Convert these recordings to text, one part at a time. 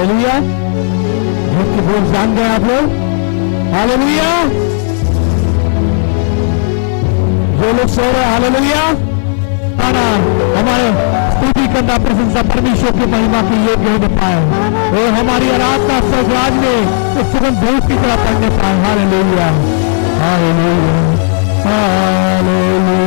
Hallelujah. गीत के बोल जान गए आप लोग? हालेलुया। जो लोग सो रहे हालेलुया, आना हमारे स्तुति करना, प्रशंसा परमेश्वर की महिमा की योग्य होने पाए और हमारी आराधना स्वर्गराज में उस सुगंध धूप की तरह पड़ने पाए। Hallelujah, hallelujah, hallelujah.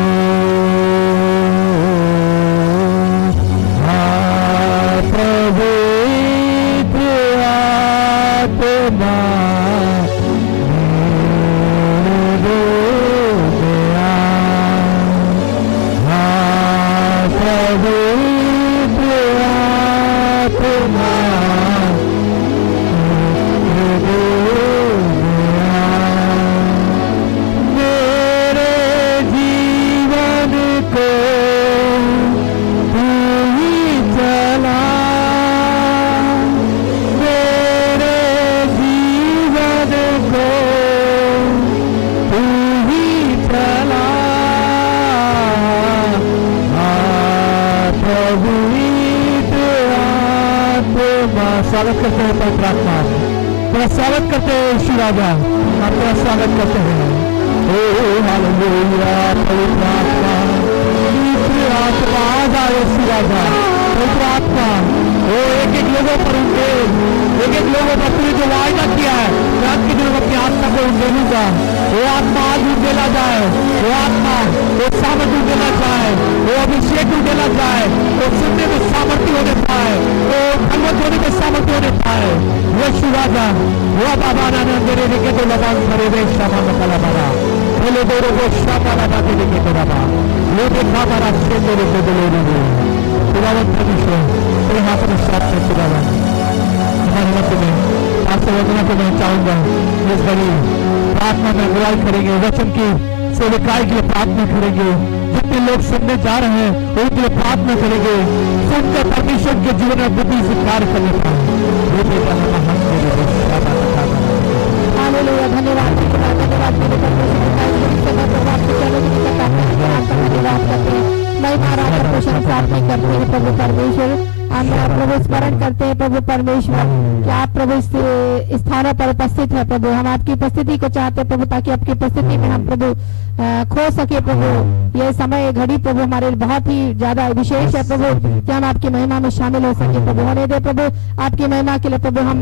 स्वागत करते हैं पवित्र आत्मा, तेरा स्वागत करते हैं यीशु राजा, हम तेरा स्वागत करते हैं। ओ हालेलुया, पवित्र आत्मा, पवित्र आत्मा आ जा यीशु राजा, पवित्र आत्मा ओ एक एक लोगों पर उनके एक एक लोगों पर तूने जो वायदा किया है आज के दिन अपनी आत्मा को उनके दूंगा। वो आत्मा आज उनकेला जाए, वो आत्मा वो सामर्थ्य उनकेला जाए, वो अभिषेक उनकेला जाए, वो सुनने में सामर्थ्य होने पाए, वो भगवत होने में सामर्थ्य होने पाए। यीशु राजा वो बाबा नाना तेरे लेके तो लगान करे वे शामा कला बाबा बोले दो को शामा लगा के लेके तो बाबा ये देखा हमारा से तेरे को बोले रे खुदावंत परमेश्वर तेरे हाथ में साथ में खुदावंत हमारे मध्य में आपसे वंदना को मैं चाहूंगा। इस बड़ी प्रार्थना में अगुवाई करेंगे, वचन की सेवकाई के लिए प्रार्थना करेंगे। जितने लोग सुनने जा रहे हैं उनके लिए प्रार्थना करेंगे, सुनकर परमेश्वर के जीवन में बुद्धि से कार्य करने पाए। हालेलुया, धन्यवाद धन्यवाद मेरे प्रशंसा आपकी करते हैं प्रभु परमेश्वर। हम प्रभु स्मरण करते हैं प्रभु परमेश्वर कि आप प्रभु इस स्थानों पर उपस्थित है प्रभु। हम आपकी उपस्थिति को चाहते हैं प्रभु, ताकि आपकी उपस्थिति में हम प्रभु खो सके प्रभु। ये समय घड़ी प्रभु हमारे बहुत ही ज्यादा विशेष है प्रभु, कि हम आपकी महिमा में शामिल हो सके प्रभु। होने दे प्रभु आपकी महिमा के लिए प्रभु, हम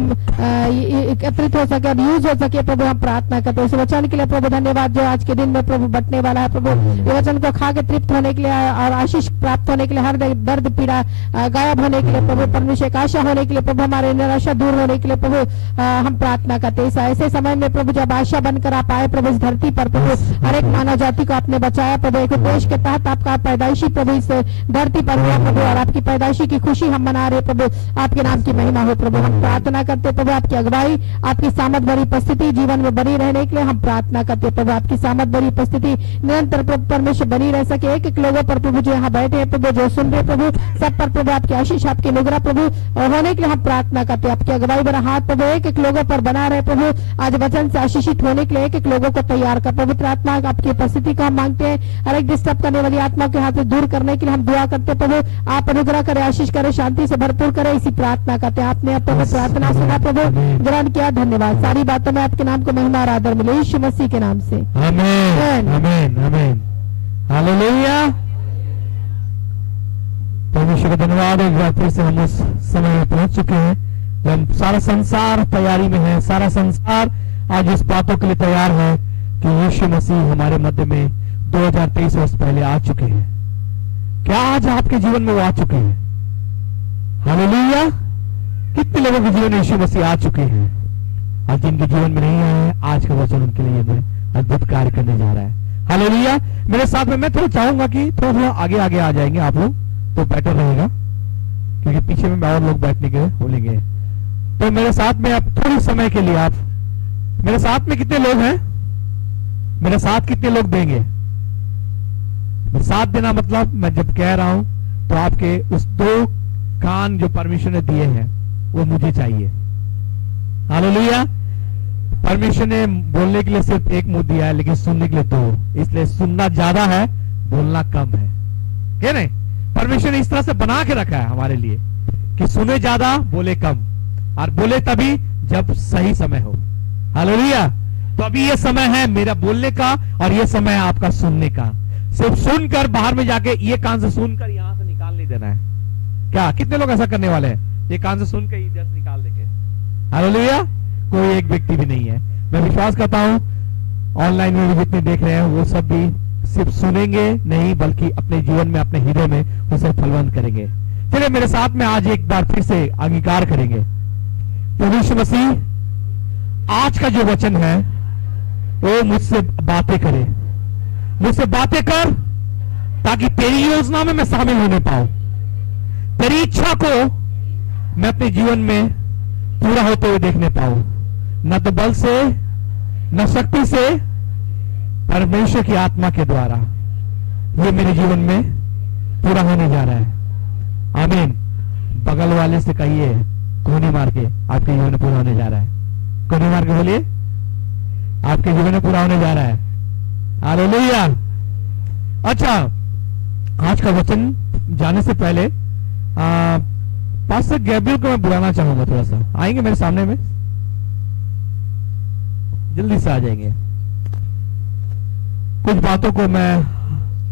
एकत्रित हो सके, यूज हो सके प्रभु। हम प्रार्थना करते हैं इस वचन के लिए प्रभु। धन्यवाद जो आज के दिन में प्रभु बटने वाला है प्रभु। ये वचन को खा के तृप्त होने के लिए और आशीष प्राप्त होने के लिए, हर दर्द पीड़ा गायब होने के लिए प्रभु, परमेश्वर का आशा होने के लिए प्रभु, हमारे निराशा दूर होने के लिए प्रभु हम प्रार्थना करते हैं। ऐसे समय में प्रभु जब आशा बनकर आप आए प्रभु इस धरती पर प्रभु, हर एक मानव जाति को आपने बचाया प्रभु। एक देश के तहत आपका पैदाइशी प्रभु इस धरती पर हुआ प्रभु, और आपकी पैदाइशी की खुशी हम मना रहे प्रभु। आपके नाम की महिमा हो प्रभु। हम प्रार्थना करते प्रभु आपकी अगुवाई, आपकी सामर्थ भरी उपस्थिति जीवन में बनी रहने के लिए हम प्रार्थना करते प्रभु। आपकी सामर्थ भरी उपस्थिति निरंतर प्रभु परमेश्वर बनी रह सके। एक एक लोगों पर प्रभु जो यहाँ बैठे हैं प्रभु, जो सुन रहे प्रभु, सब पर प्रभु आपकी आशीष आपकी निगरा प्रभु होने के लिए हम प्रार्थना करते हैं। आपकी अगुवाई भरा हाथ प्रभु एक एक लोगों पर बना रहे प्रभु। आज वचन से आशीषित होने के लिए एक एक लोगों को तैयार कर पवित्र आत्मा आपकी उपस्थिति को हम मांगते हैं। हर एक डिस्टर्ब करने वाली आत्मा के हाथ से दूर करने के लिए हम दुआ करते प्रभु। आप अनुग्रह करें, आशीष करें, शांति से भरपूर करें, इसी प्रार्थना करते हैं। आपने अब प्रभु प्रार्थना सुना प्रभु, ग्रहण किया, धन्यवाद। सारी बातों में आपके नाम को महिमा और आदर मिले यीशु मसीह के नाम से, आमीन आमीन आमीन। हालेलुया। परमेश्वर का धन्यवाद। एक बार फिर से हम उस समय में पहुंच चुके हैं जब सारा संसार तैयारी में है। सारा संसार आज इस बातों के लिए तैयार है कि यीशु मसीह हमारे मध्य में 2023 वर्ष पहले आ चुके हैं। क्या आज आपके जीवन में वो आ चुके हैं? हालेलुया। कितने लोगों के जीवन में यीशु मसीह आ चुके हैं? आज जिनके जीवन में नहीं आए, आज का वचन उनके लिए अद्भुत कार्य करने जा रहा है। हालेलुया। मेरे साथ में मैं थोड़ा चाहूंगा कि थोड़ा आगे आगे आ जाएंगे आप लोग तो बेटर रहेगा, क्योंकि पीछे में और लोग बैठने के बोलेंगे। तो मेरे साथ में आप थोड़ी समय के लिए आप मेरे साथ में कितने लोग हैं? मेरे साथ कितने लोग देंगे? साथ देना मतलब मैं जब कह रहा हूं तो आपके उस दो कान जो परमेश्वर ने दिए हैं वो मुझे चाहिए। हालेलुया। परमेश्वर ने बोलने के लिए सिर्फ एक मुंह दिया है, लेकिन सुनने के लिए दो। इसलिए सुनना ज्यादा है, बोलना कम है, क्या नहीं? परमेश्वर ने इस तरह से बना के रखा है हमारे लिए कि सुने ज्यादा बोले कम। और बोले तभी जब सही समय हो। हालेलुया। तो अभी ये समय है मेरा बोलने का और ये समय है आपका सुनने का। सिर्फ सुनकर बाहर में जाके ये कान से सुनकर यहां से निकाल नहीं देना है। क्या कितने लोग ऐसा करने वाले हैं? ये कान से सुनकर इधर से निकाल देंगे। हालेलुया। कोई एक व्यक्ति भी नहीं है। मैं विश्वास करता हूं ऑनलाइन में भी जितने देख रहे हैं वो सब भी सिर्फ सुनेंगे नहीं बल्कि अपने जीवन में अपने हृदय में उसे फलवंत करेंगे। चलिए मेरे साथ में आज एक बार फिर से अंगीकार करेंगे। प्रभु यीशु मसीह आज का जो वचन है वो मुझसे बातें करे, मुझसे बातें कर ताकि तेरी योजना में मैं शामिल होने पाऊं, तेरी इच्छा को मैं अपने जीवन में पूरा होते हुए देखने पाऊं। न तो बल से न शक्ति से, परमेश्वर की आत्मा के द्वारा ये मेरे जीवन में पूरा होने जा रहा है। आमीन। बगल वाले से कहिए कोनी मार के आपके जीवन में पूरा होने जा रहा है। कोनी मार के बोलिए आपके जीवन में पूरा होने जा रहा है। हालेलुया। अच्छा, आज का वचन जाने से पहले पास्टर गैब्रियल को मैं बुलाना चाहूंगा। थोड़ा सा आएंगे मेरे सामने में, जल्दी से आ जाएंगे। कुछ बातों को मैं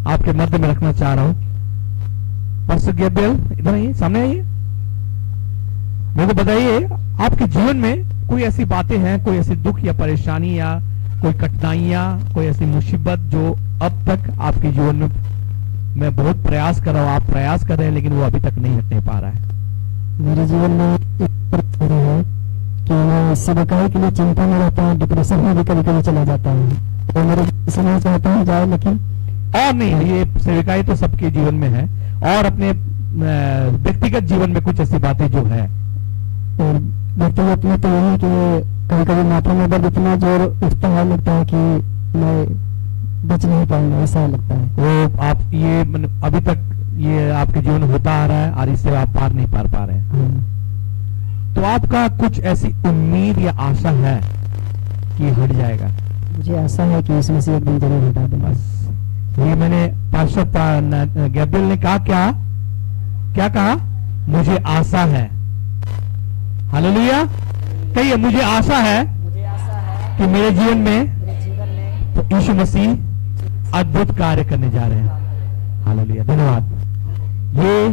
आपके मध्य में रखना चाह रहा हूं। पास्टर गैब्रियल इधर आइए, सामने आइए। मेरे को बताइए आपके जीवन में कोई ऐसी बातें हैं, कोई ऐसी दुख या परेशानी या कोई कठिनाइयां, कोई ऐसी मुसीबत जो अब तक आपके जीवन में मैं बहुत प्रयास कर रहा हूं, आप प्रयास कर रहे हैं लेकिन वो अभी तक नहीं हटने पा रहा है? मेरे जीवन में एक परिस्थिति है कि मैं सेवकाई के लिए चिंता में रहता हूँ, डिप्रेशन में भी कभी कभी चला जाता हूँ। तो मेरे समझ चाहता हूँ जाए, लेकिन और नहीं, ये सेवकाई तो सबके जीवन में है और अपने व्यक्तिगत जीवन में कुछ ऐसी बातें जो है। और व्यक्तिगत में तो यही कि कभी कभी माथा में दर्द इतना जोर उठता है, लगता है कि मैं बच नहीं पाऊंगा, ऐसा लगता है। वो आप ये अभी तक ये आपके जीवन में होता आ रहा है और इससे आप पार नहीं पार पा रहे हैं। तो आपका कुछ ऐसी उम्मीद या आशा है कि हट जाएगा? मुझे आशा है कि इसमें से एक दिन जरूर हटा दूंगा। बस ये मैंने पास्टर गैब्रियल ने कहा, क्या कहा? मुझे आशा है। हालेलुया। कहिए मुझे आशा है कि मेरे जीवन में तो यीशु मसीह अद्भुत कार्य करने जा रहे हैं। हालेलुया। धन्यवाद। ये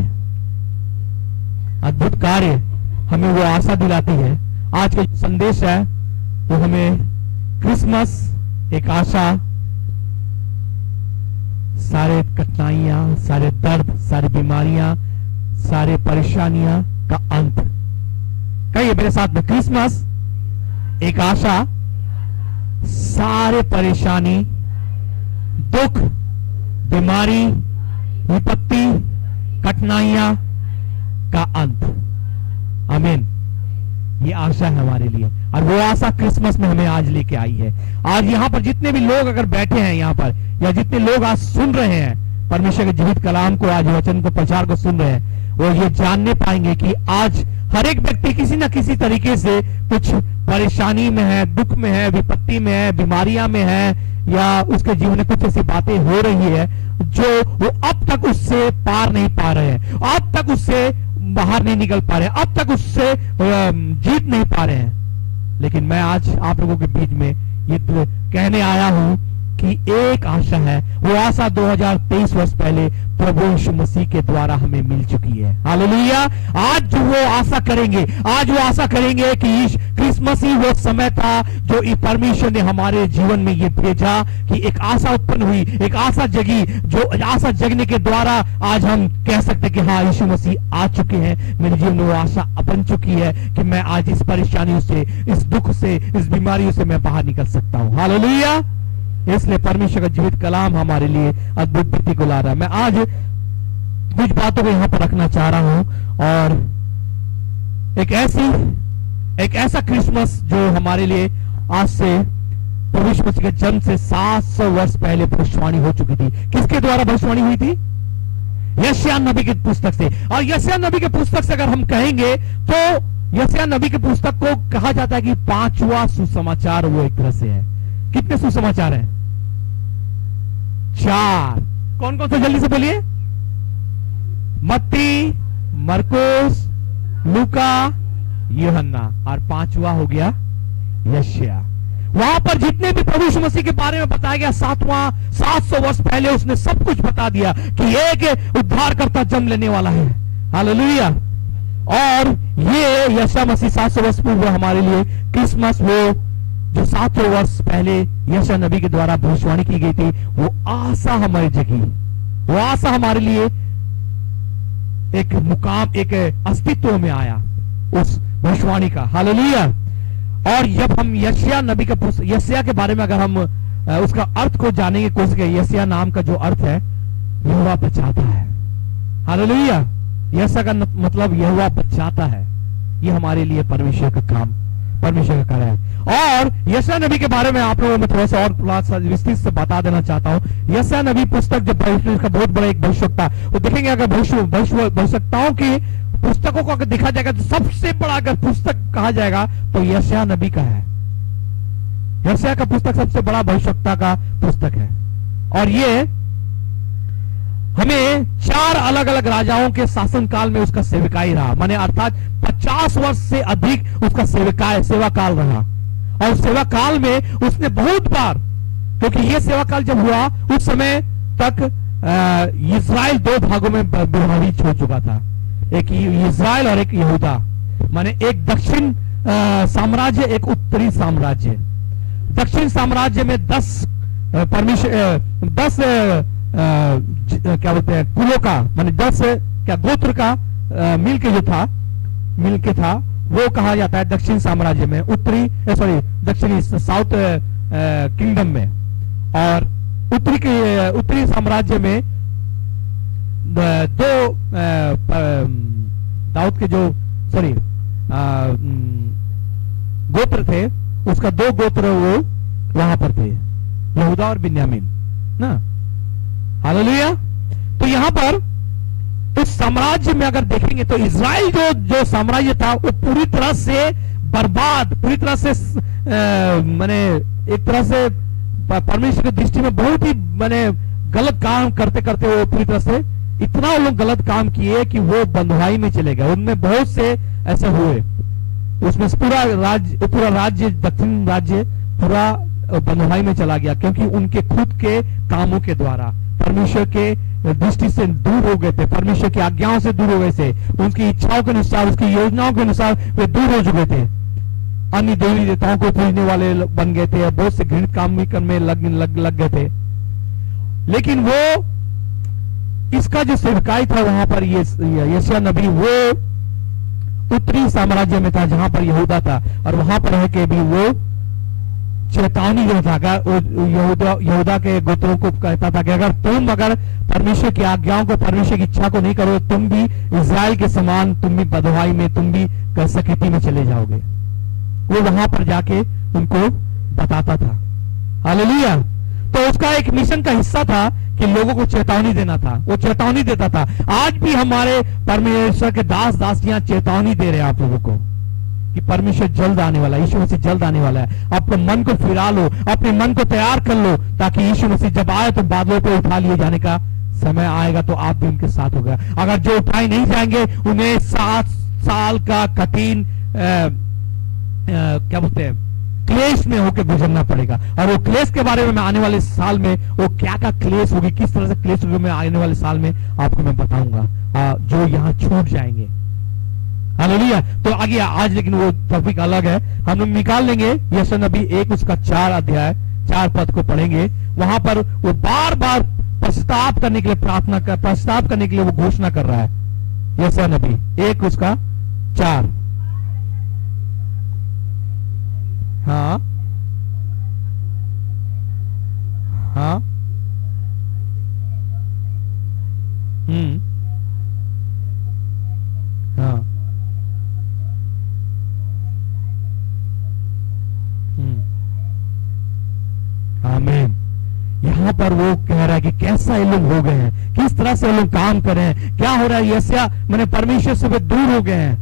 अद्भुत कार्य हमें वो आशा दिलाती है। आज का जो संदेश है वो हमें क्रिसमस, एक आशा, सारे कठिनाइयां, सारे दर्द, सारी बीमारियां, सारे परेशानियां का अंत। कहिए मेरे साथ में, क्रिसमस एक आशा, सारे परेशानी, दुख, बीमारी, विपत्ति, कठिनाइयां का अंत। आमीन। ये आशा है हमारे लिए और वो आशा क्रिसमस में हमें आज लेके आई है। आज यहाँ पर जितने भी लोग अगर बैठे हैं यहाँ पर, या जितने लोग आज सुन रहे हैं परमेश्वर के जीवित कलाम को, आज वचन को, प्रचार को सुन रहे हैं, वो ये जानने पाएंगे कि आज हर एक व्यक्ति किसी न किसी तरीके से कुछ परेशानी में है, दुख में है, विपत्ति में है, बीमारियां में है, या उसके जीवन में कुछ ऐसी बातें हो रही है जो वो अब तक उससे पार नहीं पा रहे हैं, अब तक उससे बाहर नहीं निकल पा रहे हैं, अब तक उससे जीत नहीं पा रहे हैं। लेकिन मैं आज आप लोगों के बीच में ये कहने आया हूं कि एक आशा है। वो आशा 2023 वर्ष पहले प्रभु यीशु मसीह के द्वारा हमें मिल चुकी है। हालेलुया। आज जो वो आशा करेंगे, आज वो आशा करेंगे कि क्रिसमस ही वो समय था जो परमेश्वर ने हमारे जीवन में ये भेजा कि एक आशा उत्पन्न हुई, एक आशा जगी, जो आशा जगने के द्वारा आज हम कह सकते कि हाँ, यीशु मसीह आ चुके हैं, मेरे जीवन में वो आशा बन चुकी है कि मैं आज इस परेशानियों से, इस दुख से, इस बीमारियों से मैं बाहर निकल सकता हूं। हालेलुया। इसलिए परमेश्वर का जीवित कलाम हमारे लिए अद्भुत विधि को ला रहा है। मैं आज कुछ बातों को यहां पर रखना चाह रहा हूं और एक ऐसा क्रिसमस जो हमारे लिए आज से प्रभु यीशु मसीह के जन्म से 700 वर्ष पहले भविष्यवाणी हो चुकी थी। किसके द्वारा भविष्यवाणी हुई थी? यशायाह नबी की पुस्तक से। और यशायाह नबी की पुस्तक से अगर हम कहेंगे तो यशायाह नबी की पुस्तक को कहा जाता है कि 5वां सुसमाचार वो एक तरह से है। कितने सुसमाचार हैं? 4। कौन कौन से? जल्दी से बोलिए। मत्ती, मरकुस, लूका, यूहन्ना, और 5वां हो गया यशायाह। वहां पर जितने भी प्रभु यीशु मसीह के बारे में बताया गया 700 वर्ष पहले उसने सब कुछ बता दिया कि एक उद्धारकर्ता जन्म लेने वाला है। हालेलुया। और ये यशायाह मसीह 700 वर्ष पूर्व हमारे लिए क्रिसमस, वो जो 700 वर्ष पहले यशायाह नबी के द्वारा भविष्यवाणी की गई थी, वो आशा हमारी जगी, वो आशा हमारे लिए एक मुकाम, एक अस्तित्व में आया उस भविष्यवाणी का। हालेलुया। और जब हम यशायाह नबी का यशायाह के बारे में अगर हम उसका अर्थ को जानने की कोशिश करें, यशायाह नाम का जो अर्थ है, यहोवा बचाता है। हालेलुया। यशायाह का मतलब यहोवा बचाता है। ये हमारे लिए परमेश्वर का काम, परमेश्वर का कार्य है। और यशायाह नबी के बारे में आप लोगों में थोड़ा सा और विस्तृत से बता देना चाहता हूं। यशायाह नबी पुस्तक जब का बहुत बड़ा एक भविष्यवक्ता, वो देखेंगे अगर भविष्यवक्ताओं की पुस्तकों को अगर देखा जाएगा तो सबसे बड़ा अगर पुस्तक कहा जाएगा तो यशायाह नबी का है। यशायाह का पुस्तक सबसे बड़ा भविष्यवक्ता का पुस्तक है। और ये हमें 4 अलग अलग राजाओं के शासनकाल में उसका सेवकाई रहा, माने अर्थात 50 वर्ष से अधिक उसका सेवा काल रहा। और सेवा काल में उसने बहुत बार, क्योंकि ये सेवा काल जब हुआ उस समय तक इस्राएल 2 भागों में विभाजित हो चुका था, एक इस्राएल और एक यहूदा, माने एक दक्षिण साम्राज्य, एक उत्तरी साम्राज्य। दक्षिण साम्राज्य में 10 क्या बोलते हैं कुलों का, माने 10 क्या गोत्र का मिलके था, वो कहा जाता है दक्षिण साम्राज्य में। दक्षिणी साउथ किंगडम में। और उत्तरी साम्राज्य में 2 दाऊद के जो गोत्र थे, उसका 2 गोत्र वो वहां पर थे, यहूदा और बिन्यामीन ना। हालेलुया। तो यहां पर इस साम्राज्य में अगर देखेंगे तो इजराइल जो साम्राज्य था वो पूरी तरह से बर्बाद, पूरी तरह से माने एक तरह से परमेश्वर की दृष्टि में बहुत ही माने गलत काम करते करते वो पूरी तरह से इतना वो लोग गलत काम किए कि वो बंधुआई में चले गए। उनमें बहुत से ऐसे हुए, उसमें पूरा राज्य दक्षिण राज्य पूरा बंधुआई में चला गया, क्योंकि उनके खुद के कामों के द्वारा परमेश्वर के दृष्टि से दूर हो गए थे, परमेश्वर की आज्ञाओं से दूर हो गए थे, उनकी इच्छाओं के अनुसार, उसकी योजनाओं के अनुसार वे दूर हो चुके थे। अन्य देवी देवताओं को पूजने वाले बन गए थे, बहुत से घृणित काम भी करने लग गए थे। लेकिन वो इसका जो सेवकाई था वहां पर यशायाह नबी वो उत्तरी साम्राज्य में था, जहां पर यहूदा था। और वहां पर रह के भी वो चेतावनी जो था, यहूदा के गोत्रों को कहता था कि अगर परमेश्वर की आज्ञाओं को, परमेश्वर की इच्छा को नहीं करो, तुम भी इजराइल के समान, तुम भी बदवाई में, तुम भी कसकीती में चले जाओगे। वो वहां पर जाके उनको बताता था। हालेलुया। तो उसका एक मिशन का हिस्सा था कि लोगों को चेतावनी देना था, वो चेतावनी देता था। आज भी हमारे परमेश्वर के दास दासियां चेतावनी दे रहे हैं आप लोगों को कि परमेश्वर जल्द आने वाला है, यीशु मसीह जल्द आने वाला है। अपने मन को फिरा लो, अपने मन को तैयार कर लो, ताकि यीशु मसीह जब आए तो बादलों पे उठा लिए जाने का समय आएगा तो आप भी उनके साथ होगा। अगर जो उठाए नहीं जाएंगे उन्हें 7 साल का कठिन क्या बोलते हैं क्लेश में होकर गुजरना पड़ेगा। और वो क्लेश के बारे में मैं आने वाले साल में वो क्या क्लेश होगी, किस तरह से क्लेश होगी, मैं आने वाले साल में आपको मैं बताऊंगा जो यहाँ छूट जाएंगे। हालेलुया। तो आगे आज लेकिन वो टॉपिक अलग है, हम लोग निकाल लेंगे यशायाह नबी 1 उसका 4 अध्याय 4 पद को पढ़ेंगे। वहां पर वो बार बार पश्चाताप करने के लिए पश्चाताप करने के लिए वो घोषणा कर रहा है। यशायाह नबी 1 उसका 4। हाँ हाँ हाँ आमीन। यहाँ पर वो कह रहा है कि कैसा ये लोग हो गए हैं, किस तरह से ये लोग काम कर रहे हैं, क्या हो रहा है। यशायाह मैंने परमेश्वर से वे दूर हो गए हैं,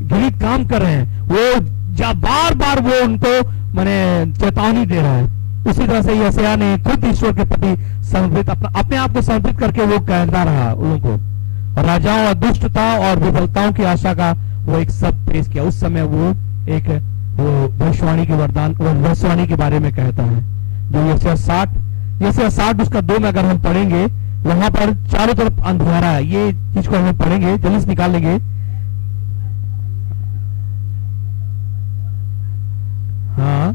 घृणित काम कर रहे हैं। वो जब बार बार वो उनको मैंने चेतावनी दे रहा है। उसी तरह से यशायाह ने खुद ईश्वर के प्रति समर्पित अपने आप को समर्पित करके वो कहता रहा उन लोगों को, राजाओं और दुष्टता और विफलताओं की आशा का वो एक शब्द पेश किया। उस समय वो एक वो भविष्यवाणी के वरदान और भविष्यवाणी के बारे में कहता है, जो यशायाह 60 उसका 2 में अगर हम पढ़ेंगे, वहां पर चारों तरफ अंधेरा है। ये चीज को हम पढ़ेंगे, जल्दी से निकाल लेंगे। हाँ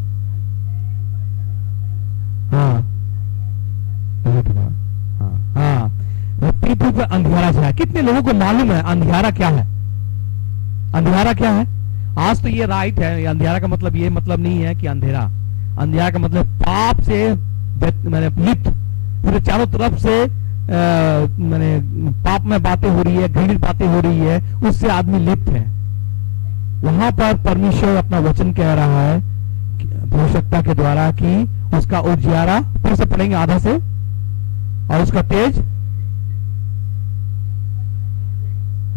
हाँ हाँ, पीपल पर अंधियारा छाया। कितने लोगों को मालूम है अंधियारा क्या है? अंधियारा क्या है? आज तो ये राइट है, अंधियारा का मतलब ये मतलब नहीं है कि अंधेरा। अंधियारा का मतलब पाप से मैंने लिप्त, पूरे चारों तरफ से मैंने पाप में बातें हो रही है, घृणित बातें हो रही है, उससे आदमी लिप्त है। वहां पर परमेश्वर अपना वचन कह रहा है भविष्यता के द्वारा कि उसका उजियारा, फिर से पढ़ेंगे आधा से, और उसका तेज,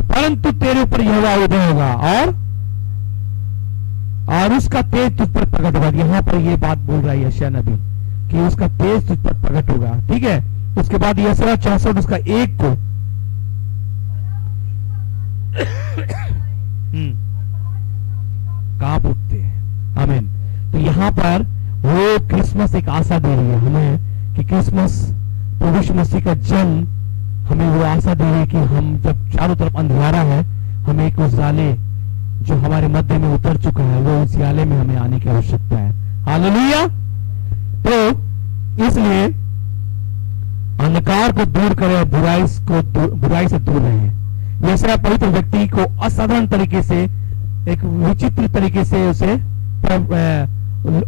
परंतु तेरे ऊपर यहोवा उदय होगा और उसका तेज तुझ पर प्रकट होगा। यहां पर ये बात बोल रहा है यशायाह नबी कि उसका तेज तुझ पर प्रकट होगा। ठीक है, उसके बाद यशायाह 64 उसका 1 को कांप उठते हैं। आमीन। तो यहां पर वो क्रिसमस एक आशा दे रही है हमें कि क्रिसमस प्रभु यीशु मसीह का जन्म हमें वो आशा दे रही है कि हम जब चारों तरफ अंधियारा है, हमें एक उजाले जो हमारे मध्य में उतर चुका है, वो उजाले में हमें आने की आवश्यकता है। हालेलुया। तो इसलिए अंधकार को दूर करें, बुराई से दूर रहें। यशायाह पवित्र व्यक्ति को असाधारण तरीके से, एक विचित्र तरीके से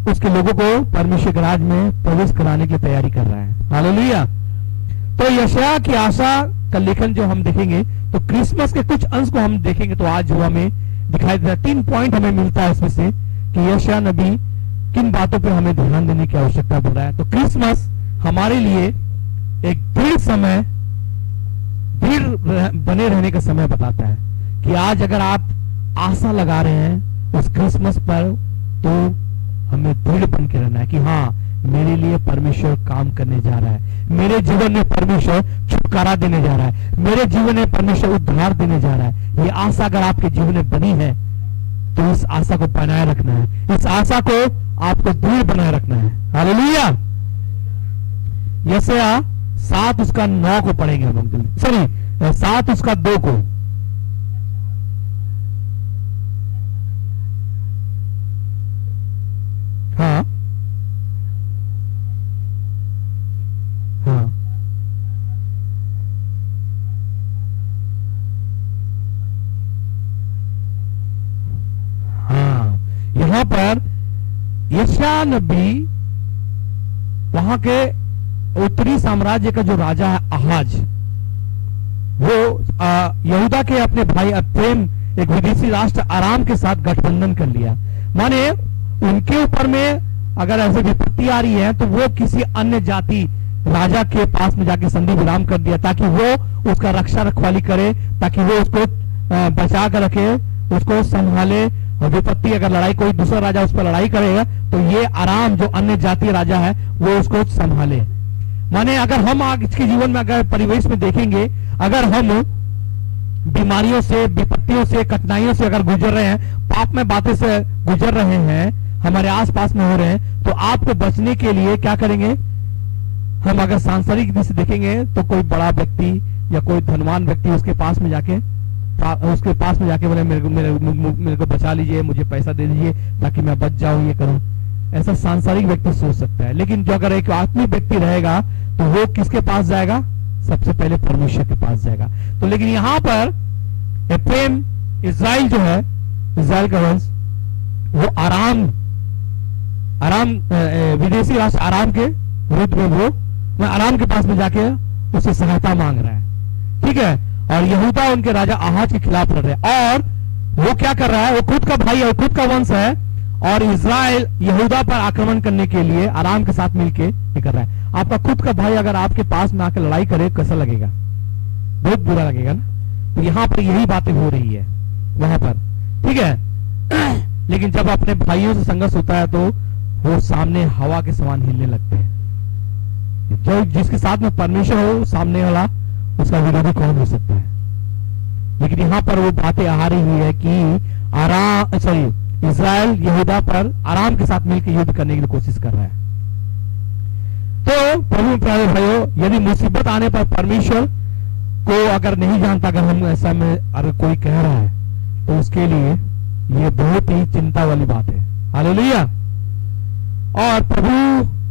उसके लोगों को परमेश्वर के राज में प्रवेश कराने की तैयारी कर रहा है। हालेलुया। तो यशायाह की आशा का लेखन जो हम देखेंगे, तो क्रिसमस के कुछ अंश को हम देखेंगे, तो आज जो हमें दिखाई देता है 3 पॉइंट हमें मिलता है इसमें से कि यशायाह नबी किन बातों पर हमें ध्यान देने की आवश्यकता पड़ रहा है। तो क्रिसमस हमारे लिए एक दृढ़ समय, दृढ़ बने रहने का समय बताता है कि आज अगर आप आशा लगा रहे हैं उस क्रिसमस पर, तो हमें दृढ़ बन के रहना है कि हाँ, मेरे लिए परमेश्वर काम करने जा रहा है, मेरे जीवन में परमेश्वर छुटकारा देने जा रहा है, मेरे जीवन में परमेश्वर उद्धार देने जा रहा है। ये आशा अगर आपके जीवन में बनी है, तो इस आशा को बनाए रखना है, इस आशा को आपको दृढ़ बनाए रखना है। हालेलुया। यशायाह 7 उसका 9 को पढ़ेंगे हम लोग, सॉरी 7 उसका 2 को। हाँ हाँ हाँ, यहां पर यशायाह नबी वहां के उत्तरी साम्राज्य का जो राजा है आहाज, वो यहूदा के अपने भाई अप्रेम एक विदेशी राष्ट्र आराम के साथ गठबंधन कर लिया। माने उनके ऊपर में अगर ऐसे विपत्ति आ रही है, तो वो किसी अन्य जाति राजा के पास में जाके संधि विराम कर दिया, ताकि वो उसका रक्षा रखवाली करे, ताकि वो उसको बचा कर रखे, उसको संभाले। और विपत्ति अगर लड़ाई, कोई दूसरा राजा उस पर लड़ाई करेगा, तो ये आराम जो अन्य जातीय राजा है वो उसको संभाले। माने अगर हम आज के जीवन में अगर परिवेश में देखेंगे, अगर हम बीमारियों से, विपत्तियों से, कठिनाइयों से अगर गुजर रहे हैं, पाप में बातें से गुजर रहे हैं, हमारे आसपास में हो रहे हैं, तो आपको बचने के लिए क्या करेंगे? हम अगर सांसारिक दृष्टि से देखेंगे, तो कोई बड़ा व्यक्ति या कोई धनवान व्यक्ति उसके पास में जाके बोले मेरे को बचा लीजिए, मुझे पैसा दे दीजिए ताकि मैं बच जाऊं, ये करूं। ऐसा सांसारिक व्यक्ति सोच सकता है। लेकिन जो अगर एक आत्मिक व्यक्ति रहेगा, तो वो किसके पास जाएगा? सबसे पहले परमेश्वर के पास जाएगा। तो लेकिन यहां पर एफ्रेम, इस्राएल जो है, इस्राएल का वंश, वो आराम विदेशी राष्ट्र आराम के विरुद्ध में वो आराम के पास में जाके उससे सहायता मांग रहा है। ठीक है। और यहूदा उनके राजा आहाज के खिलाफ लड़ रहे हैं, और वो क्या कर रहा है? वो खुद का भाई और खुद का वंश है, और इस्राएल यहूदा पर आक्रमण करने के लिए आराम के साथ मिलके ये कर रहा है। आपका खुद का भाई अगर आपके पास में आकर लड़ाई करे, कैसा लगेगा? बहुत बुरा लगेगा ना। तो यहां पर यही बातें हो रही है वहां पर। ठीक है। लेकिन जब अपने भाइयों से संघर्ष होता है, तो वो सामने हवा के समान हिलने लगते हैं। जो जिसके साथ में परमेश्वर हो, सामने वाला उसका विरोधी कौन हो सकता है? लेकिन यहाँ पर वो बातें आ रही है कि इज़राइल यहूदा पर आराम के साथ मिलकर युद्ध करने की कोशिश कर रहा है। तो प्रभु प्यारे भाइयों, यदि मुसीबत आने पर परमेश्वर को अगर नहीं जानता, अगर हम ऐसा में अगर कोई कह रहा है, तो उसके लिए ये बहुत ही चिंता वाली बात है। हालेलुया। और प्रभु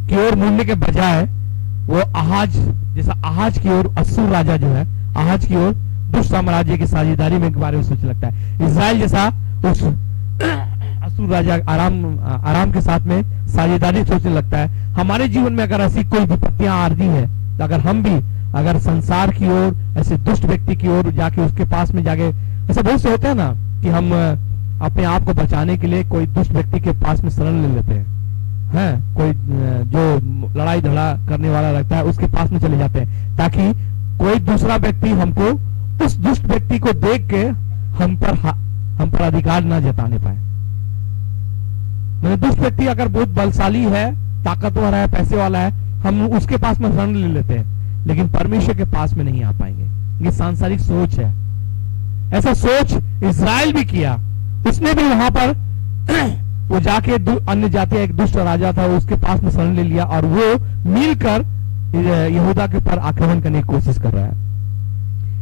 की ओर मुड़ने के बजाय वो आहाज, जैसा आहाज की ओर, अश्शूर राजा जो है आहाज की ओर दुष्ट साम्राज्य की साझेदारी में के बारे में सोचने लगता है। इज़राइल जैसा उस अश्शूर राजा आराम के साथ में साझेदारी सोचने लगता है। हमारे जीवन में अगर ऐसी कोई विपत्तियां आ रही है, तो अगर हम भी अगर संसार की ओर, ऐसे दुष्ट व्यक्ति की ओर जाके उसके पास में जाके, ऐसा बहुत से होते हैं ना कि हम अपने आप को बचाने के लिए कोई दुष्ट व्यक्ति के पास में शरण ले लेते हैं, कोई जो लड़ाई झगड़ा करने वाला लगता है उसके पास में चले जाते हैं, ताकि कोई दूसरा व्यक्ति हमको, उस दुष्ट व्यक्ति को देख के हम पर अधिकार ना जताने पाए। दुष्ट व्यक्ति अगर बहुत बलशाली है, ताकतवर है, पैसे वाला है, हम उसके पास में शरण ले लेते हैं, लेकिन परमेश्वर के पास में नहीं आ पाएंगे। ये सांसारिक सोच है। ऐसा सोच इज़राइल भी किया। उसने भी वहां पर वो जाके अन्य जाति, एक दुष्ट राजा था, उसके पास में शरण ले लिया और वो मिलकर यहूदा के ऊपर आक्रमण करने की कोशिश कर रहा है।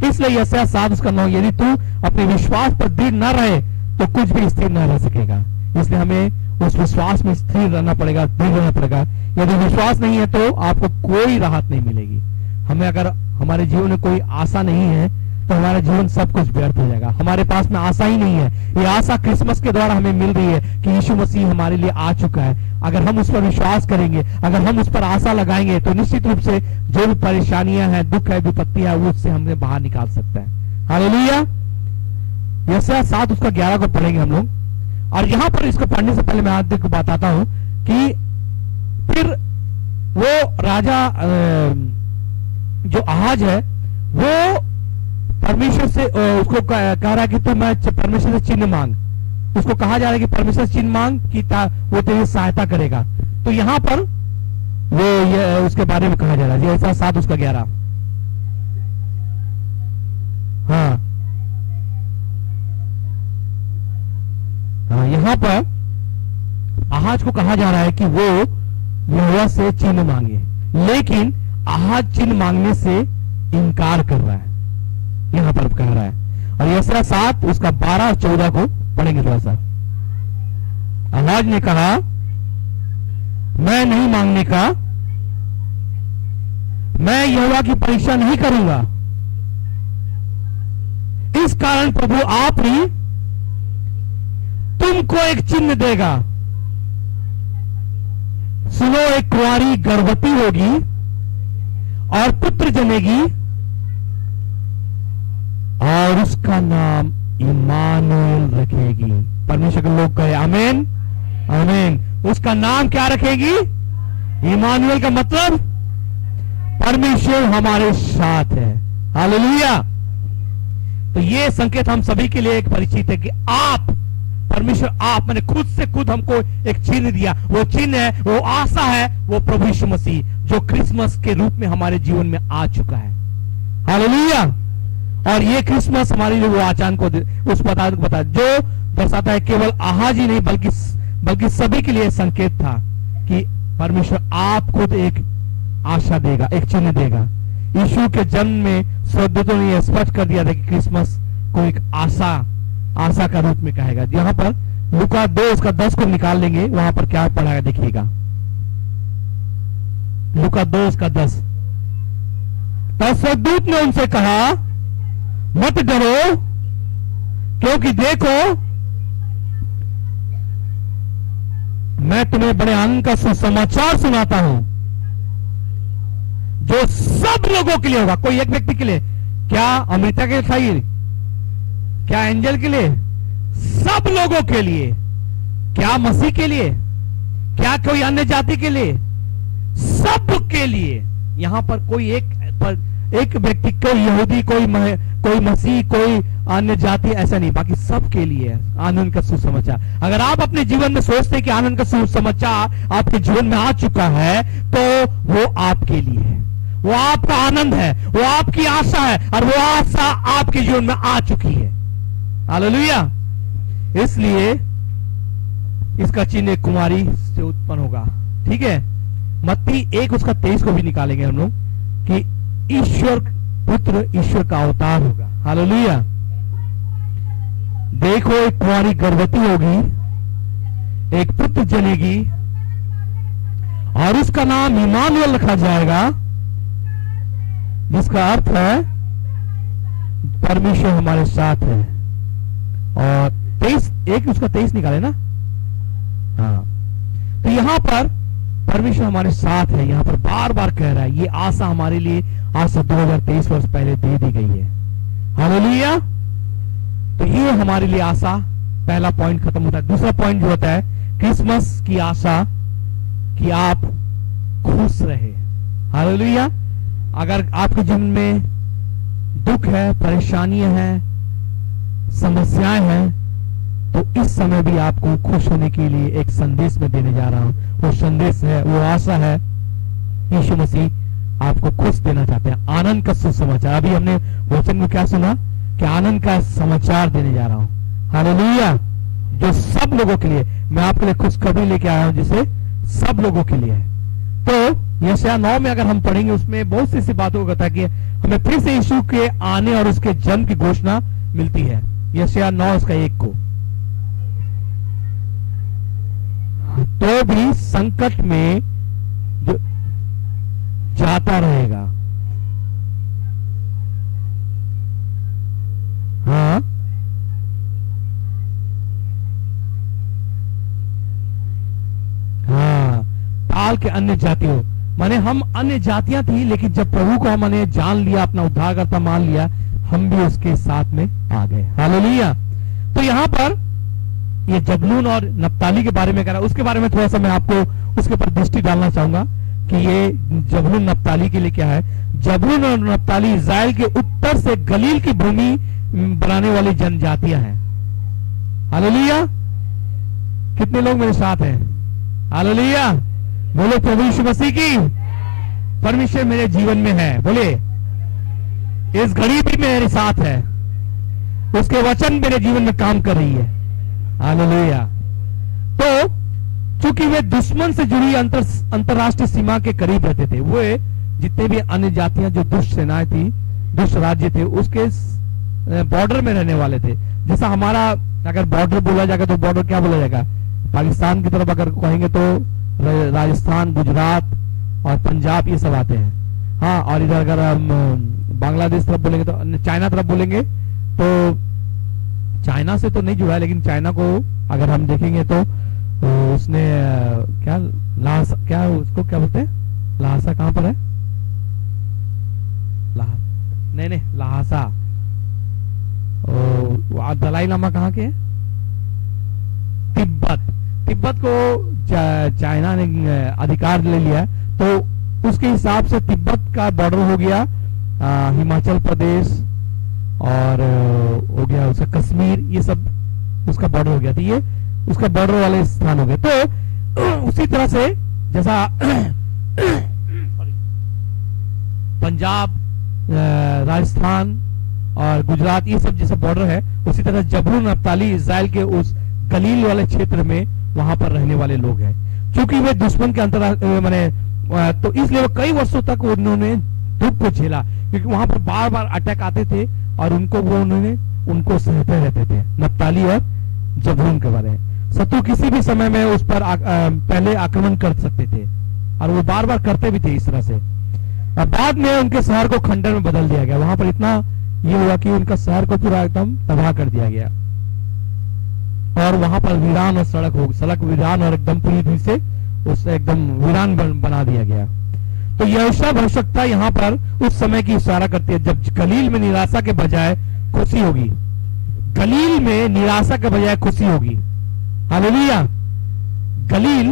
इसलिए यशायाह 7 उसका 9, यदि तू अपने विश्वास पर दृढ़ न रहे तो कुछ भी स्थिर न रह सकेगा। इसलिए हमें उस विश्वास में स्थिर रहना पड़ेगा, दृढ़ रहना पड़ेगा। यदि विश्वास नहीं है तो आपको कोई राहत नहीं मिलेगी। हमें अगर हमारे जीवन में कोई आशा नहीं है तो हमारा जीवन सब कुछ व्यर्थ हो जाएगा। हमारे पास में आशा ही नहीं है। ये आशा क्रिसमस के द्वारा हमें मिल रही है कि यीशु मसीह हमारे लिए आ चुका है। अगर हम उस पर विश्वास करेंगे, अगर हम उस पर आशा लगाएंगे, तो निश्चित रूप से जो भी परेशानियां हैं, दुख है, विपत्ति है, वो उससे हमें बाहर निकाल सकता है। हालेलुया। यशायाह 7 उसका 11 को पढ़ेंगे हम लोग। और यहां पर इसको पढ़ने से पहले मैं आज को बताता हूं कि फिर वो राजा जो आहाज है वो परमेश्वर से उसको कह रहा है कि तू मैं परमेश्वर से चिन्ह मांग। उसको कहा जा रहा है कि परमेश्वर से चिन्ह मांग कि वो तेरी सहायता करेगा। तो यहां पर वो उसके बारे में कहा जा रहा है। ऐसा 7 उसका 11। हाँ, यहां पर आहाज को कहा जा रहा है कि वो यहोवा से चिन्ह मांगे, लेकिन आहाज चिन्ह मांगने से इनकार कर रहा है। यहां पर कह रहा है। और यशायाह 7 उसका 12 और 14 को पढ़ेंगे थोड़ा सा। आहाज ने कहा, मैं नहीं मांगने का, मैं यहोवा की परीक्षा नहीं करूंगा। इस कारण प्रभु आप ही तुमको एक चिन्ह देगा। सुनो, एक कुंवारी गर्भवती होगी और पुत्र जनेगी और उसका नाम इमानुएल रखेगी। परमेश्वर के लोग कहे आमीन, आमीन। उसका नाम क्या रखेगी? इमानुएल का मतलब परमेश्वर हमारे साथ है। हालेलुया। तो ये संकेत हम सभी के लिए एक परिचित है कि आप, परमेश्वर आप, मैंने खुद से खुद हमको एक चिन्ह दिया। वो चिन्ह है, वो आशा है, वो प्रभु यीशु मसीह जो क्रिसमस के रूप में हमारे जीवन में आ चुका है। हालेलुया। और ये क्रिसमस हमारे लिए वो आचान को उस बता जो दर्शाता है केवल आहाज ही नहीं बल्कि सभी के लिए संकेत था कि परमेश्वर आप खुद एक आशा देगा, एक चिन्ह देगा। यीशु के जन्म में स्वर्गदूतों ने यह स्पष्ट कर दिया था कि क्रिसमस को एक आशा का रूप में कहेगा। यहां पर लूका 2 उसका 10 को निकाल लेंगे, वहां पर क्या पढ़ा है देखिएगा। लूका 2 उसका 10। तब स्वर्गदूत ने उनसे कहा, मत डरो, क्योंकि देखो मैं तुम्हें बड़े आनंद का सुसमाचार सुनाता हूं जो सब लोगों के लिए होगा। कोई एक व्यक्ति के लिए? क्या अमृता के लिए? क्या एंजल के लिए? सब लोगों के लिए। क्या मसीह के लिए? क्या कोई अन्य जाति के लिए? सब के लिए। यहां पर कोई एक व्यक्ति, कोई यहूदी, कोई मसीह, कोई अन्य जाति, ऐसा नहीं, बाकी सब के लिए आनंद का सुसमाचार। अगर आप अपने जीवन में सोचते हैं कि आनंद का सुसमाचार आपके जीवन में आ चुका है, तो वो आपके लिए है। वो आपका आनंद है, वो आपकी आशा है, और वो आशा आपके जीवन में आ चुकी है। हालेलुया। इसलिए इसका चिन्ह एक कुमारी से उत्पन्न होगा। ठीक है, मत्ती 1 उसका 23 को भी निकालेंगे हम लोग कि ईश्वर पुत्र ईश्वर का अवतार होगा। हालेलुया। देखो, एक कुंवारी गर्भवती होगी, एक पुत्र जनेगी, और उसका नाम इमानुएल रखा जाएगा, जिसका अर्थ है परमेश्वर हमारे साथ है। और 23 उसका 23 निकाले ना। हाँ, तो यहां पर परमेश्वर हमारे साथ है, यहां पर बार बार कह रहा है। ये आशा हमारे लिए आज से 2023 वर्ष पहले दे दी गई है। हालेलुया। तो ये हमारे लिए आशा, पहला पॉइंट खत्म होता है। दूसरा पॉइंट जो होता है क्रिसमस की आशा कि आप खुश रहे। हालेलुया। अगर आपके जीवन में दुख है, परेशानियां हैं, समस्याएं हैं, तो इस समय भी आपको खुश होने के लिए एक संदेश में देने जा रहा हूं। वो संदेश है, वो आशा है, यीशु मसीह आपको खुश देना चाहते हैं। आनंद का सुसमाचार। अभी हमने वचन में क्या सुना कि आनंद का समाचार देने जा रहा हूं। हालेलुया। जो सब लोगों के लिए, मैं आपके लिए खुशखबरी लेके आया हूं, जिसे सब लोगों के लिए है। तो यशायाह 9 में अगर हम पढ़ेंगे, उसमें बहुत सी बातों को कहता है कि हमें फिर से यीशु के आने और उसके जन्म की घोषणा मिलती है। यशायाह 9 उसका 1 को। तो भी संकट में जो जाता रहेगा। हाँ, हाँ, ताल के अन्य जातियों, माने हम अन्य जातियां थी, लेकिन जब प्रभु को हमने जान लिया, अपना उद्धारकर्ता मान लिया, हम भी उसके साथ में आ गए। हालेलुया। तो यहां पर ये जबलून और नप्ताली के बारे में कह रहा है, उसके बारे में थोड़ा सा मैं आपको उसके ऊपर दृष्टि डालना चाहूंगा कि ये जबलून नप्ताली के लिए क्या है। जबलून और नप्ताली इस्राएल के उत्तर से गलील की भूमि बनाने वाली जनजातियां हैं। हालेलुया। कितने लोग मेरे साथ हैं? हालेलुया। बोले प्रभु यीशु मसीह की। परमेश्वर मेरे जीवन में है। बोले, इस घड़ी भी मेरे साथ है, उसके वचन मेरे जीवन में काम कर रही है। हालेलुया। तो चूंकि वे दुश्मन से जुड़ी अंतरराष्ट्रीय सीमा के करीब रहते थे, वे जितने भी अन्य जातियां, जो दुष्ट सेनाएं थी, दुष्ट राज्य थे, उसके बॉर्डर में रहने वाले थे। जैसा हमारा अगर बॉर्डर बोला जाएगा तो बॉर्डर क्या बोला जाएगा? पाकिस्तान की तरफ अगर कहेंगे तो राजस्थान, गुजरात और पंजाब, ये सब आते हैं। हाँ, और इधर अगर हम बांग्लादेश तरफ बोलेंगे तो चाइना तरफ बोलेंगे तो चाइना से तो नहीं जुड़ा है, लेकिन चाइना को अगर हम देखेंगे तो उसने क्या लासा, क्या उसको क्या बोलते हैं? लहासा कहां पर है? नहीं, लहासा। दलाई लामा कहाँ के हैं? तिब्बत को चाइना ने अधिकार ले लिया, तो उसके हिसाब से तिब्बत का बॉर्डर हो गया हिमाचल प्रदेश, और हो गया उसका कश्मीर, ये सब उसका बॉर्डर हो गया। तो ये उसका बॉर्डर वाले स्थान हो गए। तो उसी तरह से जैसा पंजाब, राजस्थान और गुजरात, ये सब जैसा बॉर्डर है, उसी तरह जबलून नप्ताली इस्राएल के उस गलील वाले क्षेत्र में वहां पर रहने वाले लोग हैं। क्योंकि वे दुश्मन के माने, तो इसलिए वो कई वर्षों तक उन्होंने दुख को झेला, क्योंकि वहां पर बार बार अटैक आते थे और उनको सहते रहते थे। नप्ताली और जबूलून के बारे में शत्रु किसी भी समय में उस पर पहले आक्रमण कर सकते थे, और वो बार बार करते भी थे इस तरह से। बाद में उनके शहर को खंडर में बदल दिया गया। वहां पर इतना ये हुआ कि उनका शहर को पूरा एकदम तबाह कर दिया गया, और वहां पर वीरान और सड़क वीरान और एकदम पूरी तरह से उसे एकदम वीरान बना दिया गया। तो यहोशू भविष्यवक्ता यहाँ पर उस समय की इशारा करती है जब गलील में निराशा के बजाय खुशी होगी। गलील में निराशा के बजाय खुशी होगी। हालेलुया। गलील,